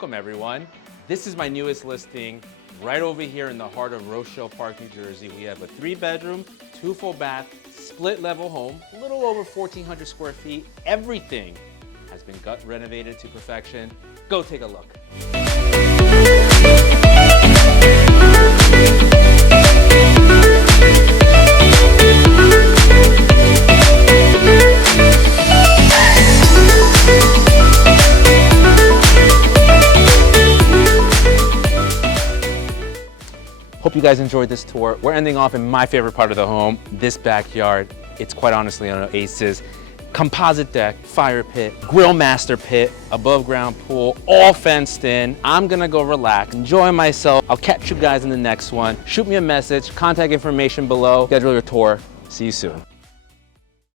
Welcome everyone. This is my newest listing right over here in the heart of Rochelle Park, New Jersey. We have a 3-bedroom, 2 full bath, split level home, a little over 1,400 square feet. Everything has been gut renovated to perfection. Go take a look. Hope you guys enjoyed this tour. We're ending off in my favorite part of the home, this backyard. It's quite honestly on Oasis. Composite deck, fire pit, grill master pit, above ground pool, all fenced in. I'm gonna go relax, enjoy myself. I'll catch you guys in the next one. Shoot me a message, contact information below, schedule your tour. See you soon.